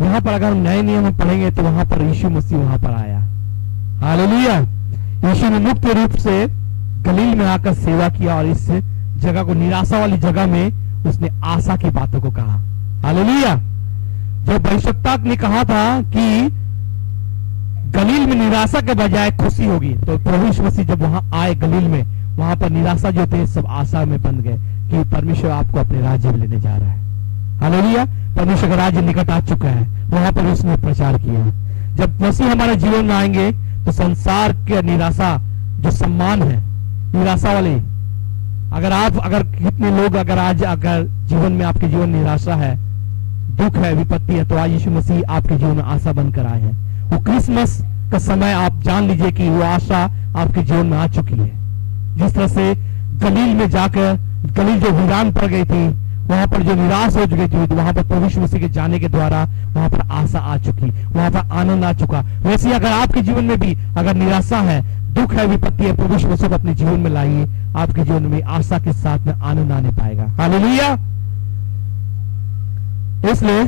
यहां पर अगर हम नए नियम में पढ़ेंगे तो वहां पर यीशु मसीह वहां पर आया। हालेलुया। यीशु ने मुक्त रूप से गलील में आकर सेवा किया, और इस जगह को, निराशा वाली जगह में उसने आशा की बातों को कहा। हालेलुया। जब भविष्यवक्ता ने कहा था कि गलील में निराशा के बजाय खुशी होगी। तो प्रभु यीशु मसीह जब वहां आए गलील में, वहां पर निराशा जो थे सब आशा में बन गए कि परमेश्वर आपको अपने राज्य में लेने जा रहा है। हालेलुया, परमेश्वर का राज्य निकट आ चुका है। वहां पर उसने प्रचार किया। जब मसीह हमारे जीवन में आएंगे तो संसार के निराशा जो सम्मान है, निराशा वाले, अगर कितने लोग अगर जीवन में आपके जीवन निराशा है, दुख है, विपत्ति है, तो आज यीशु मसीह आपके जीवन में आशा बनकर आए हैं। वो क्रिसमस का समय आप जान लीजिए कि वो आशा आपके जीवन में आ चुकी है। जिस तरह से गलील में जाकर, गलील जो वीरान पड़ गई थी, वहां पर जो निराश हो चुकी थी, तो वहां पर प्रभु यीशु मसीह के जाने के द्वारा वहां पर आशा आ चुकी, वहां पर आनंद आ चुका। वैसे अगर आपके जीवन में भी अगर निराशा है, दुख है, विपत्ति है, प्रभु यीशु मसीह को अपने जीवन में लाइए, आपके जीवन में आशा के साथ में आनंद आने पाएगा। हालेलुया। इसलिए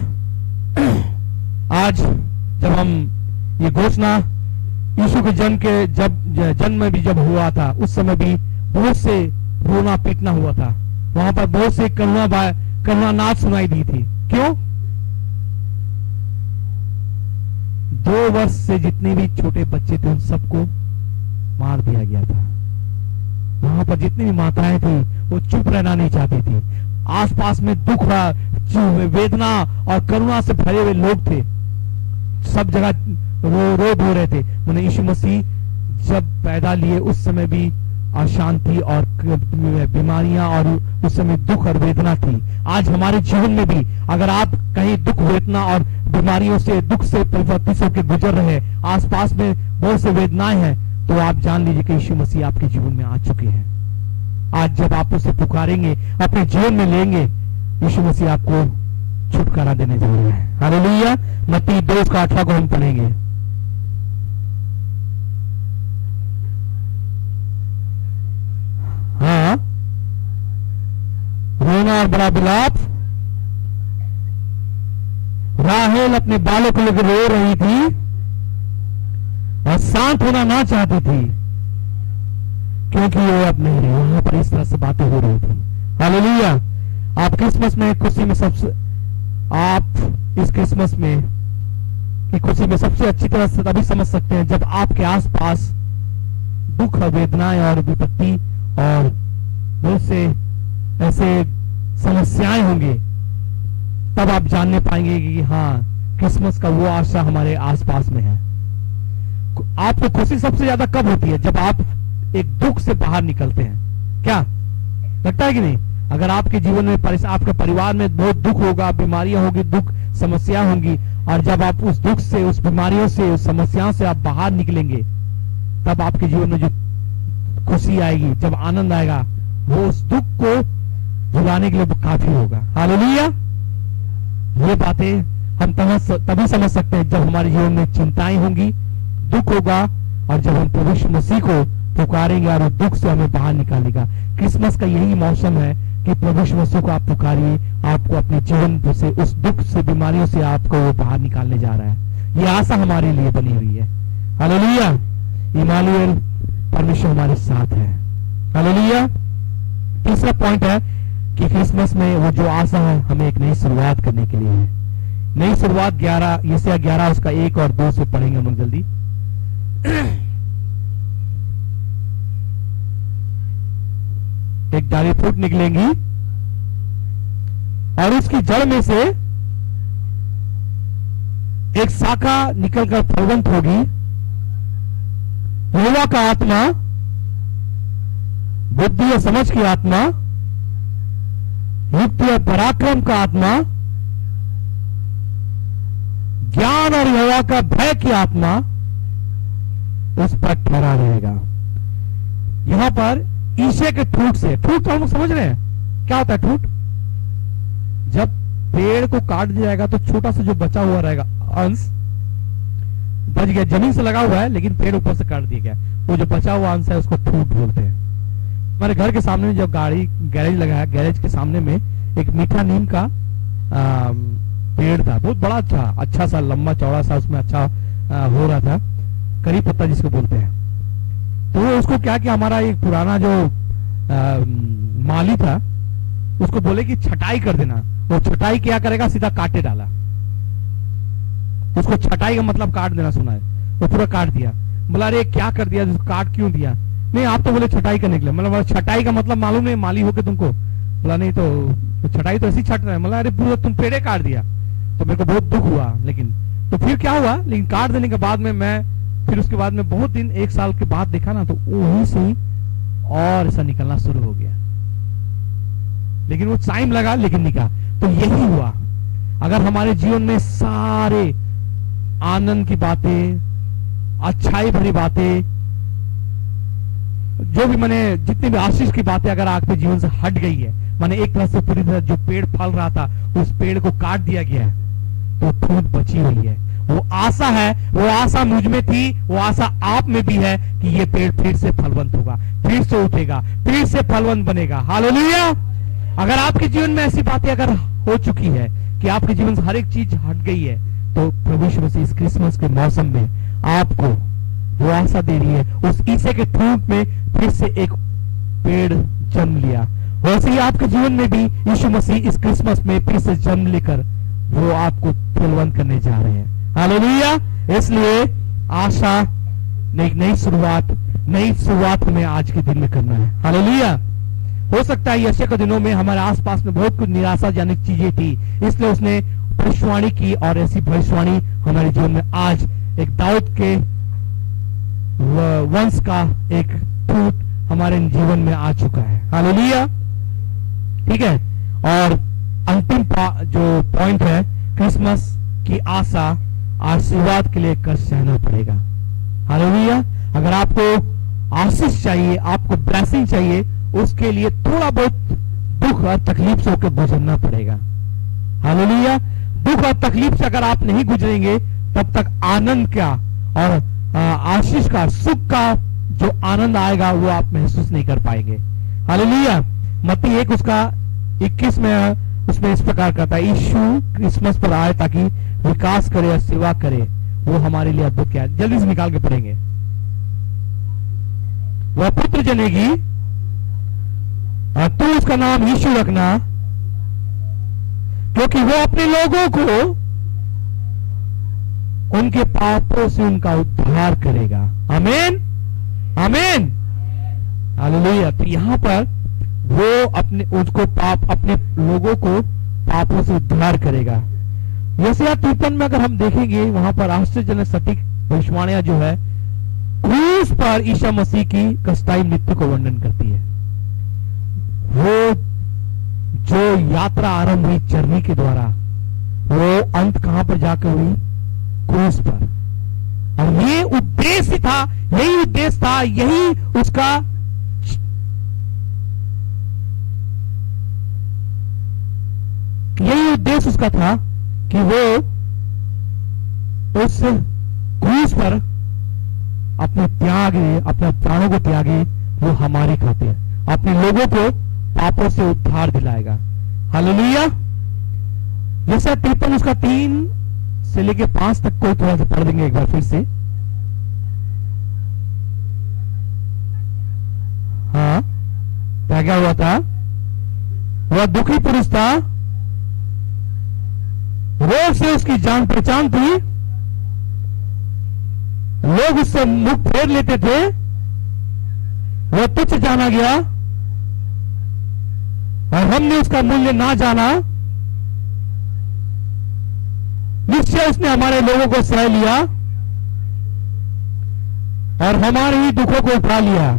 आज जब हम ये घोषणा यीशु के जन्म में भी जब हुआ था, उस समय भी बहुत से रोना पीटना हुआ था। वहां पर बहुत से करुणा नाच सुनाई दी थी। क्यों? 2 वर्ष से जितने भी छोटे बच्चे थे उन सबको मार दिया गया था। वहां पर जितनी भी माताएं थी वो चुप रहना नहीं चाहती थी। आसपास में दुख, वेदना और करुणा से भरे हुए लोग थे, सब जगह रो धो रहे थे। मैंने यीशु मसीह जब पैदा लिए उस समय भी अशांति और बीमारियां और उस समय दुख और वेदना थी। आज हमारे जीवन में भी अगर आप कहीं दुख, वेदना और बीमारियों से, दुख से, परिवर्तित से होकर गुजर रहे, आसपास में बहुत से वेदनाएं हैं, तो आप जान लीजिए कि यीशु मसीह आपके जीवन में आ चुके हैं। आज जब आप उसे पुकारेंगे, अपने जीवन में लेंगे, यीशु मसीह आपको छुटकारा देने जा रहे हैं। हालेलुया। मत्ती 2:18 को हम पढ़ेंगे। हाँ, रोना और बड़ा विलाप। राहेल अपने बालों को लेकर रो रही थी और शांत होना ना चाहती थी, क्योंकि वो अब नहीं रही। वहां पर इस तरह से बातें हो रही थी। हालेलुया। आप क्रिसमस में खुशी में आप इस क्रिसमस में की खुशी में सबसे अच्छी तरह से तभी समझ सकते हैं जब आपके आसपास दुख, वेदनाएं और विपत्ति और बहुत से ऐसे समस्याएं होंगे, तब आप जानने पाएंगे कि हाँ, क्रिसमस का वो आशा हमारे आसपास में है। आपको खुशी सबसे ज्यादा कब होती है? जब आप एक दुख से बाहर निकलते हैं। क्या लगता है कि नहीं? अगर आपके जीवन में आपके परिवार में बहुत दुख होगा, बीमारियां होगी, दुख, समस्या होंगी, और जब आप उस दुख से, उस बीमारियों से, उस समस्याओं से आप बाहर निकलेंगे, तब आपके जीवन में जो खुशी आएगी, जब आनंद आएगा, वो उस दुख को भुलाने के लिए काफी होगा। हालेलुया। ये बातें हम तभी समझ सकते हैं जब हमारे जीवन में चिंताएं होंगी, दुख होगा, और जब हम प्रभु यीशु मसीह को पुकारेंगे और दुख से हमें बाहर निकालेगा। क्रिसमस का यही मौसम है कि प्रभु यीशु मसीह को आप पुकारिए, आपको अपने जीवन से, उस दुख से, बीमारियों से आपको वो बाहर निकालने जा रहा है। ये आशा हमारे लिए बनी हुई है। हालेलुया। इमानुएल, परमेश्वर हमारे साथ है। हालेलुया। तीसरा पॉइंट है कि क्रिसमस में वो जो आशा है, हमें एक नई शुरुआत करने के लिए है। नई शुरुआत 11 उसका 1 और 2 से पढ़ेंगे हम जल्दी। एक डाली फूट निकलेंगी और उसकी जड़ में से एक शाखा निकलकर फलवंत होगी। यहोवा का आत्मा, बुद्धि और समझ की आत्मा, युक्ति और पराक्रम का आत्मा, ज्ञान और यहोवा का भय की आत्मा उस पर ठहरा रहेगा। यहां पर ईशे के ठूठ से, ठूठ तो हम समझ रहे हैं क्या होता है? ठूठ, जब पेड़ को काट दिया जाएगा तो छोटा सा जो बचा हुआ रहेगा अंश बच गया, जमीन से लगा हुआ है लेकिन पेड़ ऊपर से काट दिया गया, वो जो बचा हुआ अंश है उसको ठूठ बोलते हैं। हमारे घर के सामने जो गाड़ी गैरेज लगा है, गैरेज के सामने में एक मीठा नीम का पेड़ था, बहुत बड़ा था, अच्छा सा लंबा चौड़ा सा, उसमें अच्छा हो रहा था, करी पत्ता जिसको बोलते हैं। तो उसको क्या किया, हमारा एक पुराना जो माली था उसको बोले कि छटाई कर देना। वो छटाई क्या करेगा, सीधा काटे डाला। उसको छटाई का मतलब काट देना सुना है। वो पूरा काट दिया। बोला अरे क्या कर दिया, काट क्यों दिया? नहीं आप तो बोले छटाई करने के लिए। मतलब छटाई का मतलब मालूम नहीं माली हो के तुमको? बोला नहीं तो छटाई तो ऐसी छट रहा है। मतलब अरे पूरा तुम पेड़े काट दिया। तो मेरे को बहुत दुख हुआ। लेकिन तो फिर क्या हुआ, लेकिन काट देने के बाद में मैं फिर उसके बाद में बहुत दिन 1 साल के बाद देखा ना, तो वहीं से ही और ऐसा निकलना शुरू हो गया। लेकिन वो टाइम लगा, लेकिन निकला। तो यही हुआ, अगर हमारे जीवन में सारे आनंद की बातें, अच्छाई भरी बातें, जो भी मैंने जितनी भी आशीष की बातें अगर आपके जीवन से हट गई है, माने एक तरह से पूरी तरह जो पेड़ फल रहा था उस पेड़ को काट दिया गया है, तो फूट बची हुई है। वो आशा है, वो आशा मुझ में थी, वो आशा आप में भी है कि ये पेड़ फिर से फलवंत होगा, फिर से उठेगा, फिर से फलवंत बनेगा। हालेलुया। अगर आपके जीवन में ऐसी बातें अगर हो चुकी है कि आपके जीवन से हर एक चीज हट गई है, तो प्रभु यीशु मसीह इस क्रिसमस के मौसम में आपको वो आशा दे रही है, उस ईसे के ठूंठ में फिर से एक पेड़ जन्म लिया। वैसे ही आपके जीवन में भी यीशु मसीह इस क्रिसमस में फिर से जन्म लेकर वो आपको फलवंत करने जा रहे हैं। हालेलुया। इसलिए आशा, एक नई शुरुआत हमें आज के दिन में करना है। हालेलुया। हो सकता है यशया के दिनों में हमारे आसपास में बहुत कुछ निराशाजनक चीजें थी, इसलिए उसने भविष्यवाणी की, और ऐसी भविष्यवाणी हमारे जीवन में आज एक दाऊद के वंश का एक फ्रूट हमारे जीवन में आ चुका है। हालेलुया। ठीक है। और अंतिम जो पॉइंट है, क्रिसमस की आशा, आशीर्वाद के लिए कष्ट सहना पड़ेगा। हालेलुया। अगर आपको आशीष चाहिए, आपको ब्लेसिंग चाहिए, उसके लिए थोड़ा बहुत दुख और तकलीफ से होकर गुजरना पड़ेगा। हालेलुया। दुख और तकलीफ से अगर आप नहीं गुजरेंगे, तब तक आनंद का और आशीष का, सुख का जो आनंद आएगा वो आप महसूस नहीं कर पाएंगे। हालेलुया। मत्ती 1 उसका 21 में उसमें इस प्रकार कहता है, यीशु क्रिसमस पर आए ताकि विकास करे और सेवा करे। वो हमारे लिए अद्भुत क्या है, जल्दी से निकाल के पढ़ेंगे। वह पुत्र जनेगी और तू उसका नाम यीशु रखना, क्योंकि वो अपने लोगों को उनके पापों से उनका उद्धार करेगा। आमीन, आमीन, हालेलुया। तो यहां पर वो अपने लोगों को पापों से उद्धार करेगा। यशायाह 53 में अगर हम देखेंगे, वहां पर आश्चर्यजनक सटीक भविष्यवाणियां जो है क्रूस पर ईसा मसीह की कष्टाई मृत्यु को वर्णन करती है। वो जो यात्रा आरंभ हुई जर्नी के द्वारा, वो अंत कहां पर जाकर हुई? क्रूस पर। और ये उद्देश्य था, यही उद्देश्य था, यही उद्देश्य उसका था कि वो उस क्रूस पर अपने प्राणों को त्यागे, वो हमारे खातिर अपने लोगों को पापों से उद्धार दिलाएगा। हालेलुया। जैसा 53 उसका 3 से लेके 5 तक को थोड़ा सा पढ़ देंगे एक बार फिर से। हाँ, क्या हुआ था? वह दुखी पुरुष था, रोग से उसकी जान पहचान थी, लोग उससे मुख फेर लेते थे, वह तुच्छ जाना गया और हमने उसका मूल्य ना जाना। निश्चय उसने हमारे लोगों को सह लिया और हमारे ही दुखों को उठा लिया,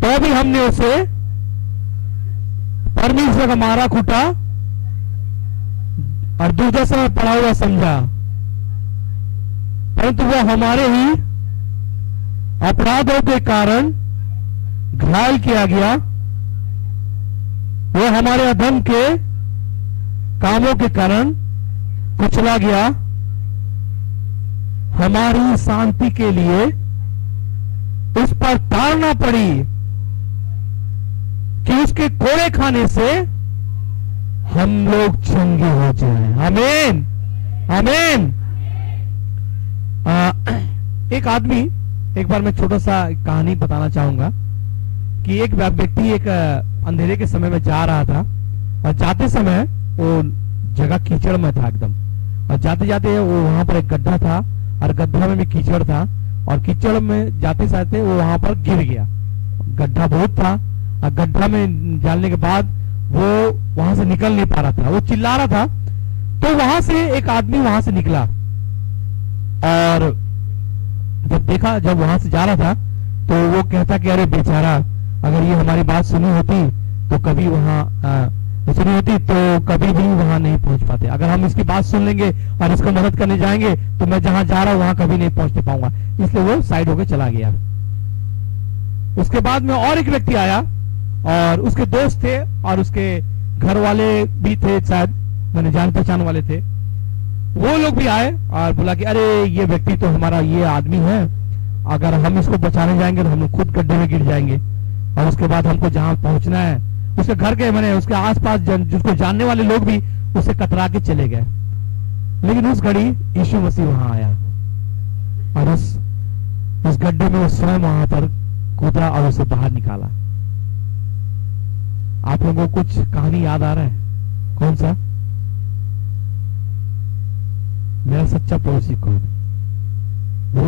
तो भी हमने उसे परमेश्वर का मारा कूटा और दुर्दशा में पड़ा हुआ समझा, परंतु वह हमारे ही अपराधों के कारण घायल किया गया, वह हमारे अधर्म के कामों के कारण कुचला गया, हमारी शांति के लिए उस पर ताड़ना पड़ी कि उसके कोड़े खाने से हम लोग चंगे हो जाएं। आमीन, आमीन। एक आदमी, एक बार मैं छोटा सा कहानी बताना चाहूंगा कि एक व्यक्ति एक अंधेरे के समय में जा रहा था, और जाते समय वो जगह कीचड़ में था एकदम, और जाते जाते वो वहां पर एक गड्ढा था, और गड्ढा में भी कीचड़ था, और कीचड़ में जाते जाते वो वहां पर गिर गया। गड्ढा बहुत था, और गड्ढा में डालने के बाद वो वहां से निकल नहीं पा रहा था, वो चिल्ला रहा था। तो वहां से एक आदमी वहां से निकला, और जब वहां से जा रहा था तो वो कहता कि अरे बेचारा, अगर ये हमारी बात सुनी होती तो कभी कभी भी वहां नहीं पहुंच पाते। अगर हम इसकी बात सुन लेंगे और इसको मदद करने जाएंगे तो मैं जहां जा रहा हूं वहां कभी नहीं पहुंचने पाऊंगा। इसलिए वो साइड होकर चला गया। उसके बाद में और एक व्यक्ति आया, और उसके दोस्त थे और उसके घर वाले भी थे, शायद मैंने जान पहचान वाले थे। वो लोग भी आए और बोला कि अरे ये व्यक्ति तो हमारा ये आदमी है, अगर हम इसको बचाने जाएंगे तो हम खुद गड्ढे में गिर जाएंगे, और उसके बाद हमको जहां पहुंचना है, उसके घर के मैंने उसके आसपास जिसको जानने वाले लोग भी उसे कतरा के चले गए। लेकिन उस घड़ी यीशु मसीह वहां आया, और उस गड्ढे में वो स्वयं वहां पर कूदा और उसे बाहर निकाला। आप लोगों को कुछ कहानी याद आ रहा है? कौन सा? मेरा सच्चा पड़ोसी कौन? वो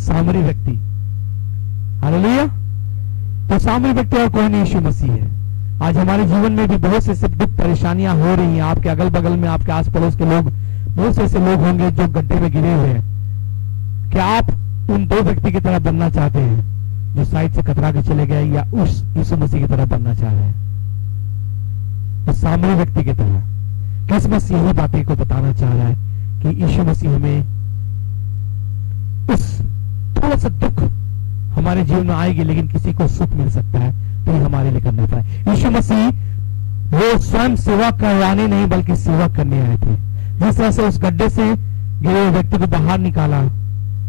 सामरी व्यक्ति। हालेलुया। तो सामरी व्यक्ति और कोई नहीं, यीशु मसीह है। आज हमारे जीवन में भी बहुत से दुख परेशानियां हो रही हैं। आपके अगल बगल में, आपके आस पड़ोस के लोग, बहुत से ऐसे लोग होंगे जो गड्ढे में गिरे हुए हैं। क्या आप उन दो व्यक्ति की तरह बनना चाहते हैं जो साइड से कतरा के चले गए, या उस यीशु मसीह की तरह बनना चाह रहे हैं, उस सामरी व्यक्ति की तरह? क्रिसमस यही बातें को बताना चाह रहा है कि यीशु मसीह हमें उस थोड़ा सा दुख हमारे जीवन में आएगी, लेकिन किसी को सुख मिल सकता है तो ये हमारे लिए करना पड़ा। यीशु मसीह वो स्वयं सेवा करवाने नहीं बल्कि सेवा करने आए थे। जिस तरह से उस गड्ढे से गिरे हुए व्यक्ति को बाहर निकाला,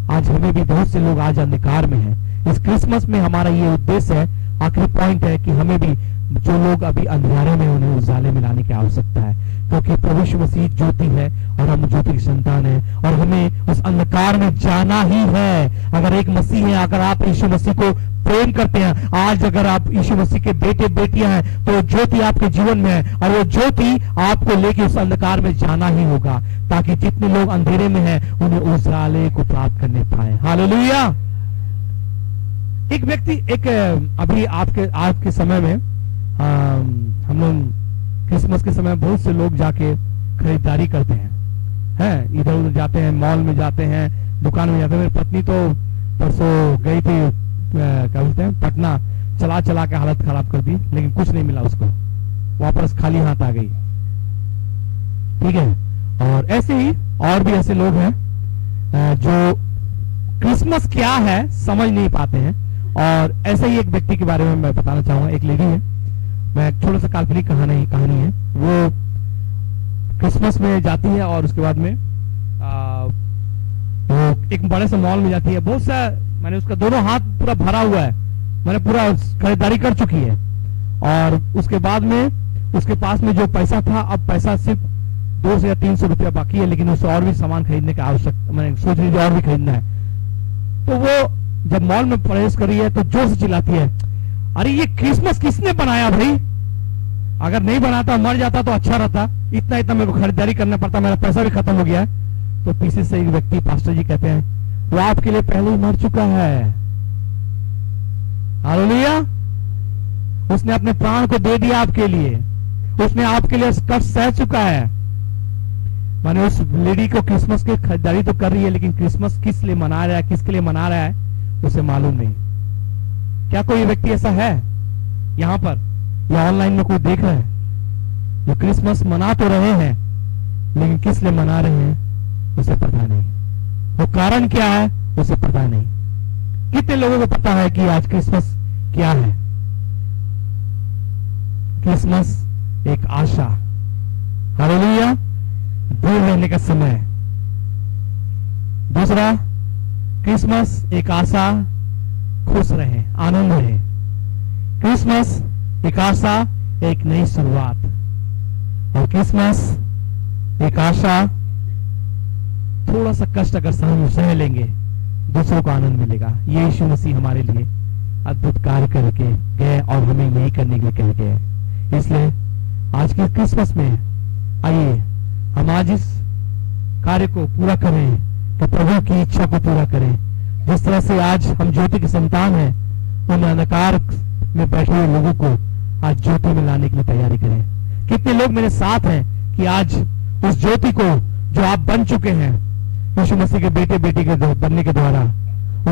आज हमें भी, बहुत से लोग आज अंधकार में हैं। इस क्रिसमस में हमारा ये उद्देश्य है, आखिरी पॉइंट है कि हमें भी जो लोग अभी अंधेरे में, उन्हें उजाले में लाने की आवश्यकता है, क्योंकि प्रभु यीशु मसीह ज्योति है और हम ज्योति की संतान है, और हमें उस अंधकार में जाना ही है। अगर एक मसीह है, अगर आप यीशु मसीह को प्रेम करते हैं, आज अगर आप यीशु मसीह के बेटे बेटियां हैं, तो ज्योति आपके जीवन में है, और वो ज्योति आपको लेके उस अंधकार में जाना ही होगा, ताकि जितने लोग अंधेरे में हैं उन्हें उजाले को प्राप्त करने पाए। हालेलुया। एक व्यक्ति, अभी आपके समय में हम लोग क्रिसमस के समय बहुत से लोग जाके खरीदारी करते हैं, इधर उधर जाते हैं, मॉल में जाते हैं, दुकान में जाते हैं। मेरी पत्नी तो परसों गई थी, क्या बोलते हैं, पटना, चला चला के हालत खराब कर दी, लेकिन कुछ नहीं मिला उसको, वापस खाली हाथ आ गई। ठीक है। और ऐसे ही और भी ऐसे लोग हैं जो क्रिसमस क्या है समझ नहीं पाते हैं। और ऐसे ही एक व्यक्ति के बारे में मैं बताना चाहूंगा। एक लेडी है, मैं थोड़ा सा काल्पनिक कहानी है। वो क्रिसमस में जाती है और उसके बाद में वो एक बड़े से मॉल में जाती है। बहुत सा, मैंने उसका दोनों हाथ पूरा भरा हुआ है, मैंने पूरा खरीदारी कर चुकी है। और उसके बाद में उसके पास में जो पैसा था, अब पैसा सिर्फ 200 या 300 रुपया बाकी है, लेकिन उसे और भी सामान खरीदने का आवश्यकता, मैंने सोच रही और भी खरीदना है। तो वो जब मॉल में प्रवेश कर रही है तो जोर से चिल्लाती है, अरे ये क्रिसमस किसने बनाया भाई? अगर नहीं बनाता, मर जाता तो अच्छा रहता, इतना इतना मेरे को खरीदारी करना पड़ता, मेरा पैसा भी खत्म हो गया है। तो पीछे से एक व्यक्ति, पास्टर जी कहते हैं, वो आपके लिए पहले ही मर चुका है। हालेलुया। उसने अपने प्राण को दे दिया आपके लिए, उसने आपके लिए कष्ट सह चुका है। माने उस लेडी को क्रिसमस की खरीदारी तो कर रही है, लेकिन क्रिसमस किस लिए मना रहा है, किसके लिए मना रहा है, उसे मालूम नहीं। क्या कोई व्यक्ति ऐसा है यहां पर या ऑनलाइन में कोई देख रहा है जो क्रिसमस मना तो रहे हैं, लेकिन किस लिए मना रहे हैं उसे पता नहीं, वो कारण क्या है उसे पता नहीं। कितने लोगों को पता है कि आज क्रिसमस क्या है? क्रिसमस एक आशा, हालेलुया, दूर रहने का समय। दूसरा, क्रिसमस एक आशा, खुश रहे, आनंद रहे। क्रिसमस एक आशा, एक नई शुरुआत। और क्रिसमस एक आशा, थोड़ा सा कष्ट अगर सह लेंगे, दूसरों को आनंद मिलेगा। ये यीशु मसीह हमारे लिए अद्भुत कार्य करके गए और हमें यही करने के लिए कह गए। इसलिए आज के क्रिसमस में आइए हम आज इस कार्य को पूरा करें, कि प्रभु की इच्छा को पूरा करें। जिस तरह से आज हम ज्योति की संतान हैं, उन अंधकार में बैठे हुए लोगों को आज ज्योति में लाने के लिए तैयारी करें। कितने लोग मेरे साथ हैं कि आज उस ज्योति को जो आप बन चुके हैं यीशु मसीह के बेटे बेटी के बनने के द्वारा,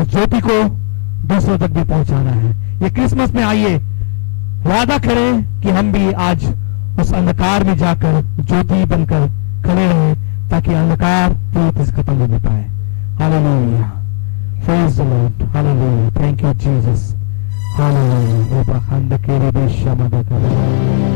उस ज्योति को दूसरों तक भी पहुंचाना है। ये क्रिसमस में आइए वादा करें कि हम भी आज उस अंधकार में जाकर ज्योति बनकर खड़े रहें, ताकि अंधकार पूरी से खत्म हो पाए। Hallelujah, praise the Lord, hallelujah, thank you Jesus, hallelujah.